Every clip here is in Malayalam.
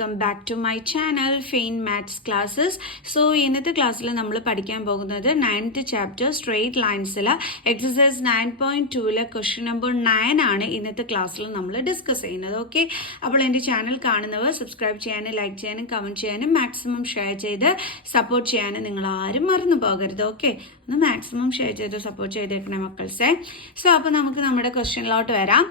Welcome back to my channel fine maths classes. So ഇന്നത്തെ ക്ലാസ്സിൽ നമ്മൾ പഠിക്കാൻ പോകുന്നത് 9th ചാപ്റ്റർ സ്ട്രെയിറ്റ് ലൈൻസിൽ എക്സസൈസ് 9.2 ക്വസ്റ്റ്യൻ നമ്പർ 9 ആണ് ഇന്നത്തെ ക്ലാസ്സിൽ നമ്മൾ ഡിസ്കസ് ചെയ്യുന്നത്. ഓക്കെ, അപ്പോൾ എൻ്റെ ചാനൽ കാണുന്നവർ സബ്സ്ക്രൈബ് ചെയ്യാനും ലൈക്ക് ചെയ്യാനും കമൻറ്റ് ചെയ്യാനും മാക്സിമം ഷെയർ ചെയ്ത് സപ്പോർട്ട് ചെയ്യാനും നിങ്ങൾ ആരും മറന്നു പോകരുത്. ഓക്കെ, ഒന്ന് മാക്സിമം ഷെയർ ചെയ്ത് സപ്പോർട്ട് ചെയ്തേക്കണേ മക്കൾസെ. സോ അപ്പോൾ നമുക്ക് നമ്മുടെ ക്വസ്റ്റ്യനിലോട്ട് വരാം.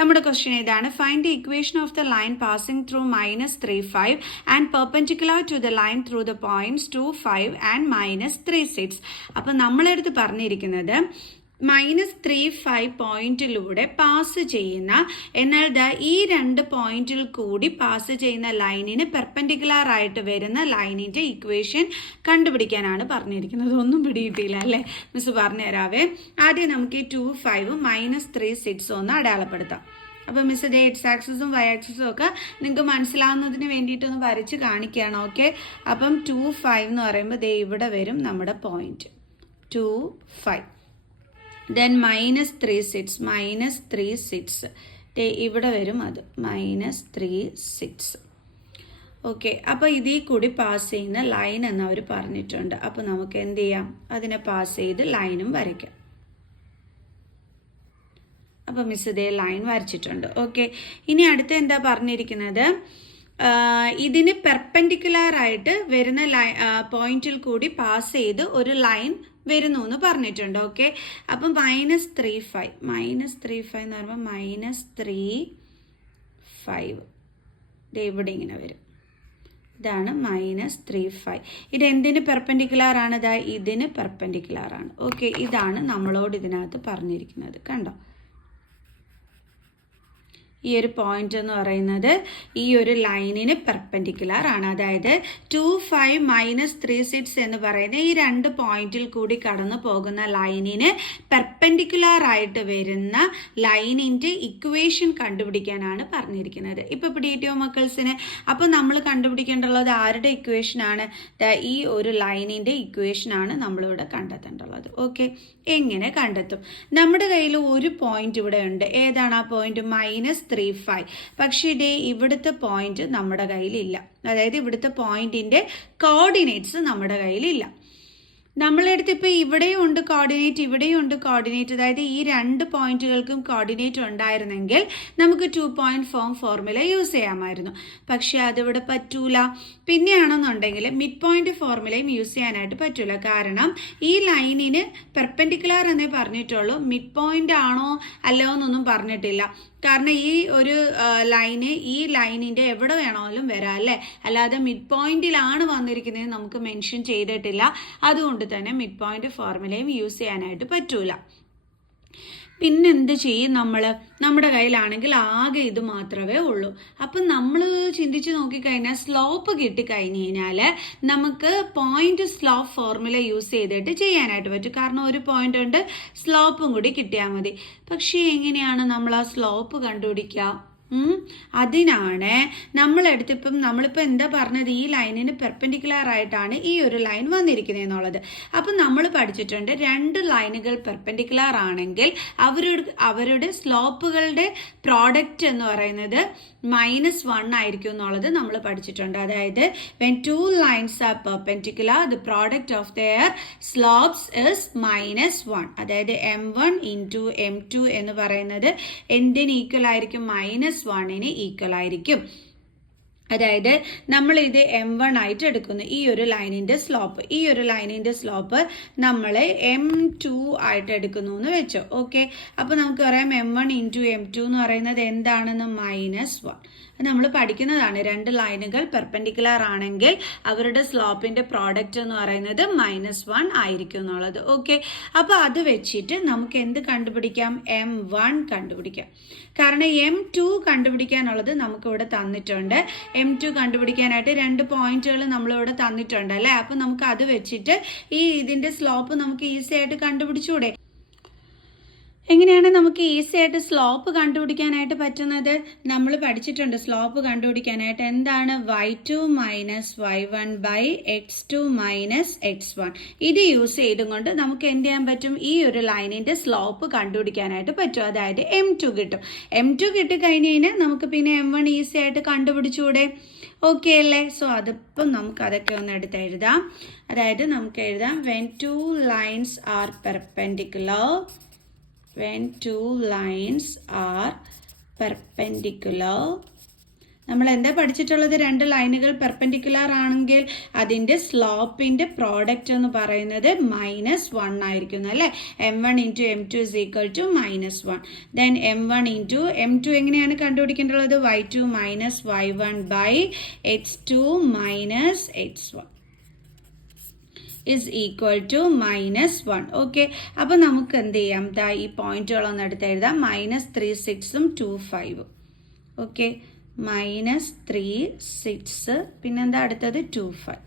നമ്മുടെ ക്വസ്റ്റ്യൻ ഇതാണ്: find the equation of the line passing through -3, 5 and perpendicular to the line through the points 2, 5 and -3, 6. അപ്പം നമ്മളെടുത്ത് പറഞ്ഞിരിക്കുന്നത് -3, 5 പോയിന്റിലൂടെ പാസ് ചെയ്യുന്ന, എന്നാൽ ഈ രണ്ട് പോയിന്റിൽ കൂടി പാസ് ചെയ്യുന്ന ലൈനിന് പെർപെൻഡിക്കുലർ ആയിട്ട് വരുന്ന ലൈനിന്റെ ഇക്വേഷൻ കണ്ടുപിടിക്കാനാണ് പറഞ്ഞിരിക്കുന്നത്. ഒന്നും പിടിയിട്ടില്ല അല്ലേ? മിസ് പറഞ്ഞുതരാവേ. ആദ്യം നമുക്ക് 2, 5 -3, 6 ഒന്ന് അടയാളപ്പെടുത്താം. അപ്പം മിസ് ഇതേ എക്സ് ആക്സിസും വൈ ആക്സിസും ഒക്കെ നിങ്ങൾക്ക് മനസ്സിലാവുന്നതിന് വേണ്ടിയിട്ടൊന്ന് വരച്ച് കാണിക്കുകയാണ്. ഓക്കെ, അപ്പം 2, 5 എന്ന് പറയുമ്പോൾ ദേ ഇവിടെ വരും നമ്മുടെ പോയിന്റ് 2, 5. ദെൻ -3, 6 -3, 6 ഇവിടെ വരും, അത് -3, 6. ഓക്കെ, അപ്പോൾ ഇതിൽ കൂടി പാസ് ചെയ്യുന്ന ലൈൻ എന്ന് അവർ പറഞ്ഞിട്ടുണ്ട്. അപ്പോൾ നമുക്ക് എന്ത് ചെയ്യാം? അതിനെ പാസ് ചെയ്ത് ലൈനും വരയ്ക്കാം. അപ്പോൾ മിസ് ഇതേ ലൈൻ വരച്ചിട്ടുണ്ട്. ഓക്കെ, ഇനി അടുത്ത് എന്താ പറഞ്ഞിരിക്കുന്നത്? ഇതിന് പെർപെൻഡിക്കുലർ ആയിട്ട് വരുന്ന പോയിന്റിൽ കൂടി പാസ് ചെയ്ത് ഒരു ലൈൻ വരുന്നു എന്ന് പറഞ്ഞിട്ടുണ്ട്. ഓക്കെ, അപ്പം -3, 5 എന്ന് പറയുമ്പോൾ -3, 5 ഇവിടെ ഇങ്ങനെ വരും. ഇതാണ് -3, 5. ഇത് എന്തിന് പെർപെൻഡിക്കുലർ ആണ്? ഇതിന് പെർപെൻഡിക്കുലർ ആണ്. ഓക്കെ, ഇതാണ് നമ്മളോട് ഇതിനകത്ത് പറഞ്ഞിരിക്കുന്നത്. കണ്ടോ, ഈ ഒരു പോയിന്റ് എന്ന് പറയുന്നത് ഈ ഒരു ലൈനിന് പെർപെൻഡിക്കുലർ ആണ്. അതായത് 2, 5 -3, 6 എന്ന് പറയുന്ന ഈ രണ്ട് പോയിന്റിൽ കൂടി കടന്നു പോകുന്ന ലൈനിന് പെർപെൻഡിക്കുലർ ആയിട്ട് വരുന്ന ലൈനിന്റെ ഇക്വേഷൻ കണ്ടുപിടിക്കാനാണ് പറഞ്ഞിരിക്കുന്നത്. ഇപ്പൊ പിടിയിട്ടോ മക്കൾസിന്? അപ്പൊ നമ്മൾ കണ്ടുപിടിക്കേണ്ടുള്ളത് ആരുടെ ഇക്വേഷൻ ആണ്? ഈ ഒരു ലൈനിന്റെ ഇക്വേഷൻ ആണ് നമ്മളിവിടെ കണ്ടെത്തേണ്ടുള്ളത്. ഓക്കെ, എങ്ങനെ കണ്ടെത്തും? നമ്മുടെ കയ്യിൽ ഒരു പോയിന്റ് ഇവിടെ ഉണ്ട്. ഏതാണ് ആ പോയിന്റ്? -3, 5. പക്ഷേ ഇതേ ഇവിടുത്തെ പോയിന്റ് നമ്മുടെ കയ്യിലില്ല. അതായത് ഇവിടുത്തെ പോയിന്റിന്റെ കോർഡിനേറ്റ്സ് നമ്മുടെ കയ്യിലില്ല. നമ്മളെടുത്ത് ഇപ്പോൾ ഇവിടെയും ഉണ്ട് കോർഡിനേറ്റ്, ഇവിടെയും ഉണ്ട് കോർഡിനേറ്റ്. അതായത് ഈ രണ്ട് പോയിന്റുകൾക്കും കോർഡിനേറ്റ് ഉണ്ടായിരുന്നെങ്കിൽ നമുക്ക് 2 പോയിന്റ് ഫോർമുല യൂസ് ചെയ്യാമായിരുന്നു. പക്ഷെ അതിവിടെ പറ്റൂല. പിന്നെയാണെന്നുണ്ടെങ്കിൽ മിഡ് പോയിന്റ് ഫോർമുലയും യൂസ് ചെയ്യാനായിട്ട് പറ്റൂല. കാരണം ഈ ലൈനിന് പെർപെൻഡിക്കുലർ എന്നേ പറഞ്ഞിട്ടുള്ളൂ. മിഡ് പോയിന്റ് ആണോ അല്ലയോ എന്നൊന്നും പറഞ്ഞിട്ടില്ല. കാരണം ഈ ഒരു ലൈന് ഈ ലൈനിന്റെ എവിടെ വേണമെങ്കിലും വരാം അല്ലേ? അല്ലാതെ മിഡ് പോയിന്റിലാണ് വന്നിരിക്കുന്നത് നമുക്ക് മെൻഷൻ ചെയ്തിട്ടില്ല. അതുകൊണ്ട് തന്നെ മിഡ് പോയിന്റ് ഫോർമുലയും യൂസ് ചെയ്യാനായിട്ട് പറ്റൂല. പിന്നെന്ത് ചെയ്യും? നമ്മുടെ കയ്യിലാണെങ്കിൽ ആകെ ഇത് മാത്രമേ ഉള്ളൂ. അപ്പം നമ്മൾ ചിന്തിച്ച് നോക്കിക്കഴിഞ്ഞാൽ സ്ലോപ്പ് കിട്ടിക്കഴിഞ്ഞ് കഴിഞ്ഞാൽ നമുക്ക് പോയിന്റ് സ്ലോപ്പ് ഫോർമുല യൂസ് ചെയ്തിട്ട് ചെയ്യാനായിട്ട് പറ്റും. കാരണം ഒരു പോയിന്റ് ഉണ്ട്, സ്ലോപ്പും കൂടി കിട്ടിയാൽ മതി. പക്ഷേ എങ്ങനെയാണ് നമ്മൾ ആ സ്ലോപ്പ് കണ്ടുപിടിക്കുക? അതിനാണ് നമ്മളിപ്പോൾ എന്താ പറഞ്ഞത്? ഈ ലൈനിന് പെർപെൻഡിക്കുലർ ആയിട്ടാണ് ഈ ഒരു ലൈൻ വന്നിരിക്കുന്നത് എന്നുള്ളത്. അപ്പം നമ്മൾ പഠിച്ചിട്ടുണ്ട്, രണ്ട് ലൈനുകൾ പെർപെൻഡിക്കുലർ ആണെങ്കിൽ അവരുടെ സ്ലോപ്പുകളുടെ പ്രോഡക്റ്റ് എന്ന് പറയുന്നത് -1 ആയിരിക്കും എന്നുള്ളത് നമ്മൾ പഠിച്ചിട്ടുണ്ട്. അതായത് when two lines are perpendicular the product of their slopes is -1. അതായത് m1 into m2 എന്ന് പറയുന്നത് എന്തിന് ഈക്വൽ ആയിരിക്കും? -1ന് ഈക്വൽ ആയിരിക്കും. അതായത് നമ്മൾ ഇത് m1 ആയിട്ട് എടുക്കുന്നു. ഈ ഒരു ലൈനിന്റെ സ്ലോപ്പ് നമ്മൾ m2 ആയിട്ട് എടുക്കുന്നു എന്ന് വെച്ചോ. ഓക്കെ, അപ്പൊ നമുക്ക് പറയാം m1 into m2 എന്ന് പറയുന്നത് എന്താണെന്ന്? -1. നമ്മൾ പഠിക്കുന്നതാണ്. രണ്ട് ലൈനുകൾ പെർപെൻഡിക്കുലർ ആണെങ്കിൽ അവരുടെ സ്ലോപ്പിന്റെ പ്രോഡക്റ്റ് എന്ന് പറയുന്നത് -1 ആയിരിക്കും എന്നുള്ളത്. ഓക്കെ, അപ്പൊ അത് വെച്ചിട്ട് നമുക്ക് എന്ത് കണ്ടുപിടിക്കാം? m1 കണ്ടുപിടിക്കാം. കാരണം m2 കണ്ടുപിടിക്കാനുള്ളത് നമുക്കിവിടെ തന്നിട്ടുണ്ട്. m2 കണ്ടുപിടിക്കാനായിട്ട് രണ്ട് പോയിന്റുകൾ നമ്മളിവിടെ തന്നിട്ടുണ്ട് അല്ലേ? അപ്പൊ നമുക്ക് അത് വെച്ചിട്ട് ഇതിന്റെ സ്ലോപ്പ് നമുക്ക് ഈസി ആയിട്ട് കണ്ടുപിടിച്ചൂടെ? എങ്ങനെയാണ് നമുക്ക് ഈസി ആയിട്ട് സ്ലോപ്പ് കണ്ടുപിടിക്കാനായിട്ട് പറ്റുന്നത്? നമ്മൾ പഠിച്ചിട്ടുണ്ട് സ്ലോപ്പ് കണ്ടുപിടിക്കാനായിട്ട് എന്താണ്? y2 - y1 x2 - x1. ഇത് യൂസ് ചെയ്തുകൊണ്ട് നമുക്ക് എന്ത് ചെയ്യാൻ പറ്റും? ഈ ഒരു ലൈനിന്റെ സ്ലോപ്പ് കണ്ടുപിടിക്കാനായിട്ട് പറ്റും. അതായത് m2 കിട്ടും. m2 കിട്ടിക്കഴിഞ്ഞ് കഴിഞ്ഞാൽ നമുക്ക് പിന്നെ m1 ഈസി ആയിട്ട് കണ്ടുപിടിച്ചൂടെ? ഓക്കെ അല്ലേ? സോ അതിപ്പം നമുക്ക് അതൊക്കെ ഒന്ന് എടുത്ത് എഴുതാം. അതായത് നമുക്ക് എഴുതാം when two lines are perpendicular, നമ്മൾ എന്താ പഠിച്ചിട്ടുള്ളത്? രണ്ട് ലൈനുകൾ പെർപെൻഡിക്കുലർ ആണെങ്കിൽ അതിൻ്റെ സ്ലോപ്പിൻ്റെ പ്രോഡക്റ്റ് എന്ന് പറയുന്നത് -1 ആയിരിക്കുന്നു അല്ലേ? m1 × m2 = -1. Then m1 × m2 എങ്ങനെയാണ് കണ്ടുപിടിക്കേണ്ടത്? y2 - y1 / x2 - x1 is equal to -1. Okay, അപ്പോൾ നമുക്ക് എന്ത് ചെയ്യാം? ഈ പോയിന്റുകളൊന്നും എടുത്ത് എഴുതാം. -3 6 2 5. ഓക്കെ, -3 6 പിന്നെന്താ അടുത്തത് 2 5.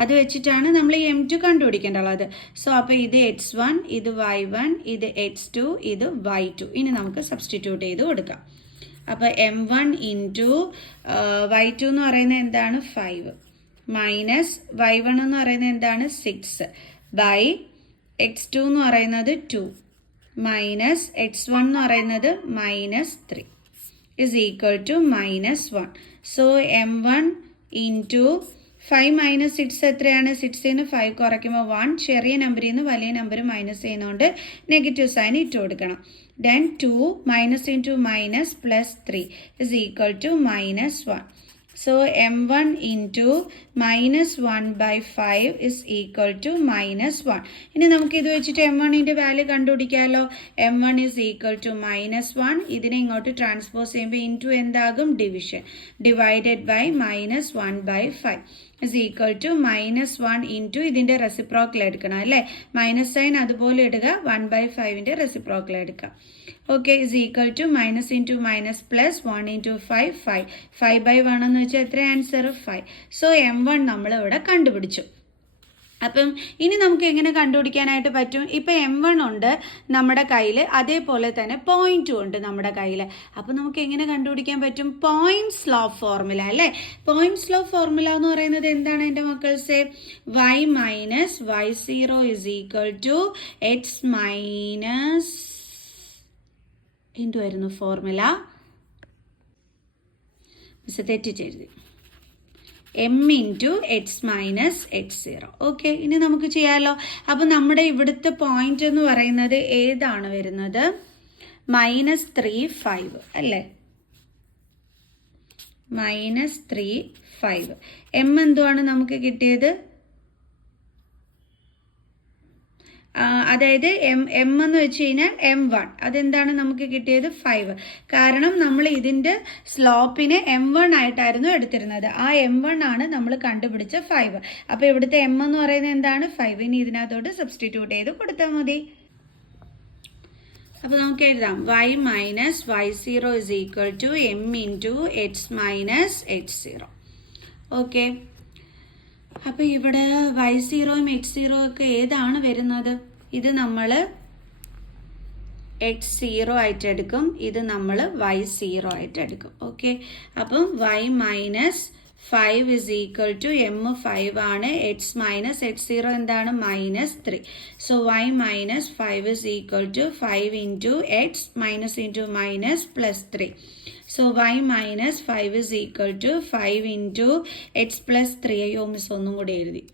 അത് വെച്ചിട്ടാണ് നമ്മൾ ഈ m2 കണ്ടുപിടിക്കേണ്ടത്. സോ അപ്പോൾ ഇത് x1, ഇത് y1, ഇത് x2, ഇത് y2. ഇനി നമുക്ക് സബ്സ്റ്റിറ്റ്യൂട്ട് ചെയ്ത് കൊടുക്കാം. അപ്പോൾ m1 × y2 എന്ന് പറയുന്നത് എന്താണ്? 5 മൈനസ് y1 എന്ന് പറയുന്നത് എന്താണ്? 6 ബൈ x2 എന്ന് പറയുന്നത് 2 മൈനസ് x1 എന്ന് പറയുന്നത് -3 is equal to -1. So m1 × 5 - 6 എത്രയാണ്? 6ൽ നിന്ന് 5 കുറയ്ക്കുമ്പോൾ 1, ചെറിയ നമ്പറിൽ നിന്ന് വലിയ നമ്പർ മൈനസ് ചെയ്യുന്നതുകൊണ്ട് നെഗറ്റീവ് സൈൻ ഇട്ട് കൊടുക്കണം. Then 2 - × -+3 is equal to -1. So m1 × -1/5 is equal to -1. ഇനി നമുക്ക് ഇത് വെച്ചിട്ട് m1ന്റെ value കണ്ടുപിടിക്കാമല്ലോ. m1 is equal to -1. ഇതിനെ ഇങ്ങോട്ട് ട്രാൻസ്പോസ് ചെയ്യുമ്പോൾ ഇൻറ്റു എന്താകും? Division. Divided by -1/5 is equal to -1 × ഇതിൻ്റെ റെസിപ്രോക്കൽ എടുക്കണം അല്ലേ? മൈനസ് സൈൻ അതുപോലെ ഇടുക, 1/5ന്റെ റെസിപ്രോക്കൽ എടുക്കാം. Okay, is equal to -(-) +1 × 5 5. 5/1 എന്ന് വെച്ചാൽ എത്ര ആൻസർ? 5. സോ m1 നമ്മൾ ഇവിടെ കണ്ടുപിടിച്ചു. അപ്പം ഇനി നമുക്ക് എങ്ങനെ കണ്ടുപിടിക്കാനായിട്ട് പറ്റും? ഇപ്പം m1 ഉണ്ട് നമ്മുടെ കയ്യിൽ, അതേപോലെ തന്നെ പോയിന്റും ഉണ്ട് നമ്മുടെ കയ്യിൽ. അപ്പം നമുക്ക് എങ്ങനെ കണ്ടുപിടിക്കാൻ പറ്റും? പോയിന്റ് സ്ലോപ്പ് ഫോർമുല അല്ലേ? പോയിന്റ് സ്ലോപ്പ് ഫോർമുല എന്ന് പറയുന്നത് എന്താണ് എൻ്റെ മക്കൾസെ? y - y0 is equal to x minus എന്തുവായിരുന്നു ഫോർമുല? മിസ് തെറ്റിച്ചെഴുതി. m × x - x0. ഓക്കെ, ഇനി നമുക്ക് ചെയ്യാമല്ലോ. അപ്പം നമ്മുടെ ഇവിടുത്തെ പോയിന്റ് എന്ന് പറയുന്നത് ഏതാണ് വരുന്നത്? -3 5 അല്ലേ? -3 5. m എന്തുവാണ് നമുക്ക് കിട്ടിയത്? അതായത് m എന്ന് വെച്ച് കഴിഞ്ഞാൽ m1. അതെന്താണ് നമുക്ക് കിട്ടിയത്? 5. കാരണം നമ്മൾ ഇതിൻ്റെ സ്ലോപ്പിനെ m1 ആയിട്ടായിരുന്നു എടുത്തിരുന്നത്. ആ m1 ആണ് നമ്മൾ കണ്ടുപിടിച്ച 5. അപ്പോൾ ഇവിടുത്തെ m എന്ന് പറയുന്നത് എന്താണ്? 5. ഇനി ഇതിനകത്തോട്ട് സബ്സ്റ്റിറ്റ്യൂട്ട് ചെയ്ത് കൊടുത്താൽ മതി. അപ്പോൾ നമുക്ക് എഴുതാം y - y0 is equal to m × x - x0. Okay, അപ്പോൾ ഇവിടെ y0 x0 ഒക്കെ ഏതാണ് വരുന്നത്? ഇത് നമ്മൾ x0 ആയിട്ട് എടുക്കും, ഇത് നമ്മൾ y0 ആയിട്ട് എടുക്കും. ഓക്കെ, അപ്പം y - 5 is equal to m 5 ആണ്, x - x0 എന്താണ്? -3. So y - 5 is equal to 5 × x - +3. So y - 5 is equal to 5 × x + 3. അയ്യോ മിസ് ഒന്നും കൂടി എഴുതി.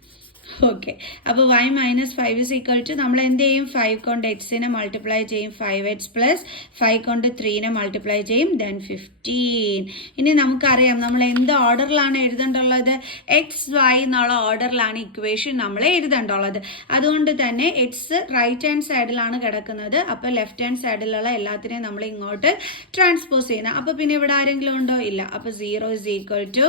ഓക്കെ, അപ്പോൾ y - 5 is equal to നമ്മൾ എന്ത് ചെയ്യും? 5 കൊണ്ട് എക്സിനെ മൾട്ടിപ്ലൈ ചെയ്യും, 5x + 5 കൊണ്ട് 3നെ മൾട്ടിപ്ലൈ ചെയ്യും, ദെൻ 15. ഇനി നമുക്കറിയാം നമ്മൾ എന്ത് ഓർഡറിലാണ് എഴുതേണ്ടുള്ളത്? XY എന്നുള്ള ഓർഡറിലാണ് ഇക്വേഷൻ നമ്മൾ എഴുതേണ്ടുള്ളത്. അതുകൊണ്ട് തന്നെ എക്സ് റൈറ്റ് ഹാൻഡ് സൈഡിലാണ് കിടക്കുന്നത്. അപ്പോൾ ലെഫ്റ്റ് ഹാൻഡ് സൈഡിലുള്ള എല്ലാത്തിനെയും നമ്മൾ ഇങ്ങോട്ട് ട്രാൻസ്പോസ് ചെയ്യുന്നത്. അപ്പോൾ പിന്നെ ഇവിടെ ആരെങ്കിലും ഉണ്ടോ? ഇല്ല. അപ്പോൾ 0 is equal to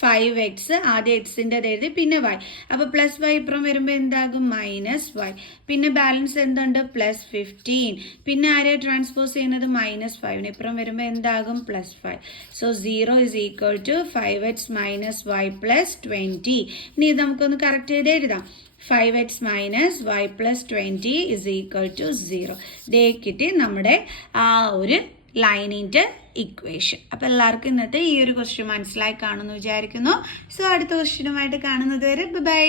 5x, ആദ്യം എക്സിൻ്റെ എഴുതി, പിന്നെ y. അപ്പോൾ +y ഇപ്പുറം വരുമ്പോൾ എന്താകും? -y. പിന്നെ ബാലൻസ് എന്തുണ്ട്? +15. പിന്നെ ആരെ ട്രാൻസ്പോസ് ചെയ്യുന്നത്? -5ന് ഇപ്പുറം വരുമ്പോൾ എന്താകും? +5. So 0 is equal to 5x - y + 20. ഇനി ഇത് നമുക്കൊന്ന് കറക്റ്റ് ചെയ്ത് എഴുതാം. 5x - y + 20 is equal to 0. ദേ കിട്ടി നമ്മുടെ ആ ഒരു ലൈനിൻ്റെ ഇക്വേഷൻ. അപ്പോൾ എല്ലാവർക്കും ഇന്നത്തെ ഈ ഒരു ക്വസ്റ്റ്യൻ മനസ്സിലായി കാണുമെന്ന് വിചാരിക്കുന്നു. സോ അടുത്ത ക്വസ്റ്റ്യനുമായിട്ട് കാണുന്നത് വരെ ബൈ.